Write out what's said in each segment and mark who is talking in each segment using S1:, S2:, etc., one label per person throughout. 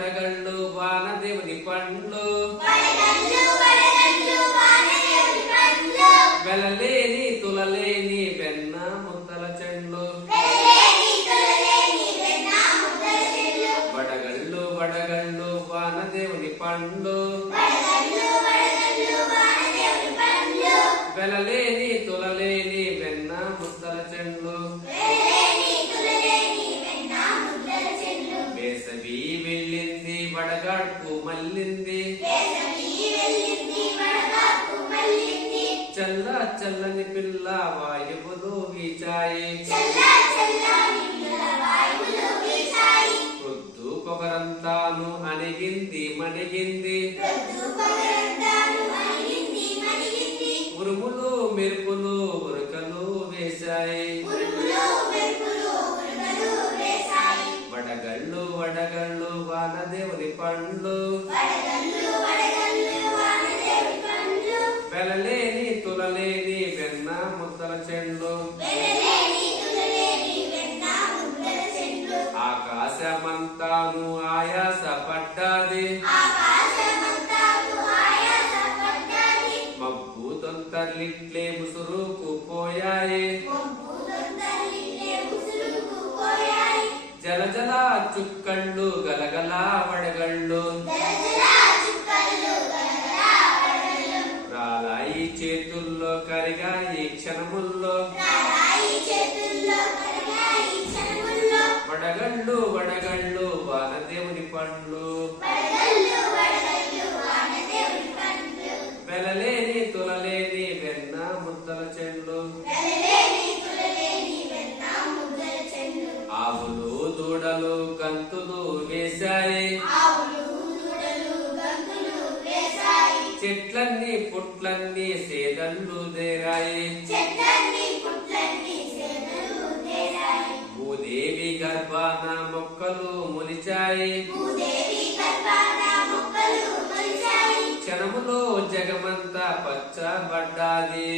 S1: వడగళ్ళు వానదేవుని పండ్లు. వెలలేని తులలేని వెన్న ముద్దల చెండ్లు. వడగళ్ళు వడగళ్ళు వానదేవుని పండ్లు. వెలలేని వడగాడ్పు మల్లింది చల్ల చల్లని పిల్ల వాయువులు వీచాయి పొద్దు పొగరంతాను అణిగింది మణిగింది. పండ్లు. వెలలేని తులలేని వెన్న ముద్దల చెండ్లు ఆకాశమంతాను ఆయాస పడ్డాది మబ్బు తొంతర్లిట్లే ముసురుకు పోయాయి జల జల చుక్కళ్ళు గలగలా వడగళ్ళు. రాలాయి చేతుల్లో కరిగా ఈ క్షణముల్లో. వడగళ్ళు వడగళ్ళు వానదేవుని పండ్లు. గంతులు వేశాయి. చెట్లన్నీ పుట్లన్నీ సేదళ్ళు దేరాయి. భూదేవి గర్భాన మొక్కలు మొలిచాయి. క్షణములో జగమంతా పచ్చబడ్డాది.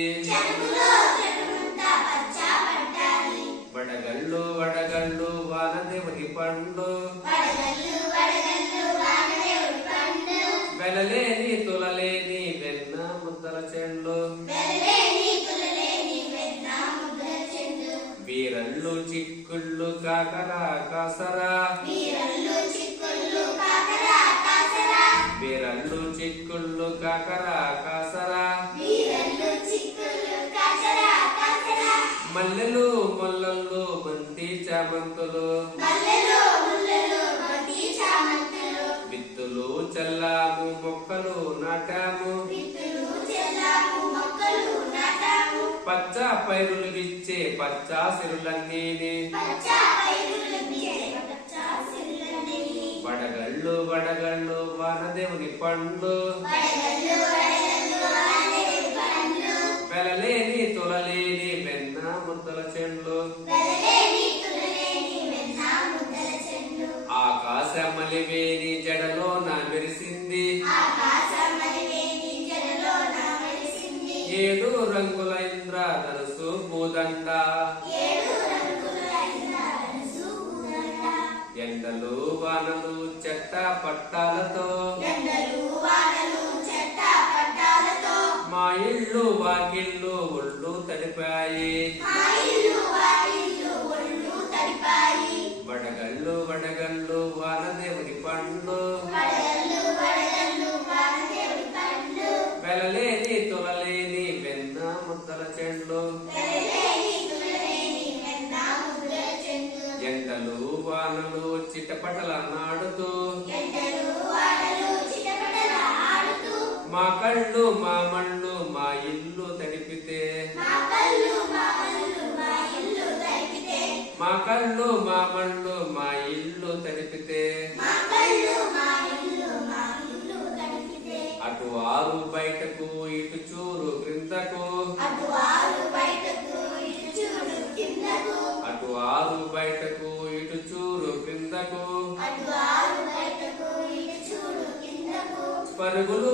S1: పండ్లు వెలలేని తులలేని వెన్న ముద్దల చెండ్లు వీరళ్ళు చిక్కుళ్ళు కాకరా కాసరా. వీరళ్ళు చిక్కుళ్ళు కాకరా కాసరా. మల్లెలు పైరులు విచ్చే పచ్చ సిరులన్నీ వడగళ్ళు వడగళ్ళు వానదేవుని పండ్లు. వెలలేని తులలేని వెన్న ముద్దల చెండ్లు ఆకాశమలివేని జడలో నా మెరిసింది. ఏడు రంగుల పట్టాలతో. మా ఇళ్ళు వాకిళ్ళు ఒళ్ళు తడిపాయి. వడగళ్ళు వడగళ్ళు వానదేవుని పండ్లు. వెలలేని తులలేని వెన్న ముద్దల చెండ్లు ఎండలు వానలు చిటపటల నాడుతూ. మా కళ్ళు మా మళ్ళు మా ఇల్లు తడిపితే. మా కళ్ళు మా మళ్ళు మా ఇల్లు తడిపితే. అటు ఆరు బయటకు ఇటు చూరు క్రిందకు.
S2: అటు ఆరు బయటకు ఇటు చూడు కిందకు
S1: అటు ఆరు బయటకు ఇటు చూరు క్రిందకు.
S2: అటు ఆరు బయటకు ఇటు చూడు కిందకు
S1: పరుగులు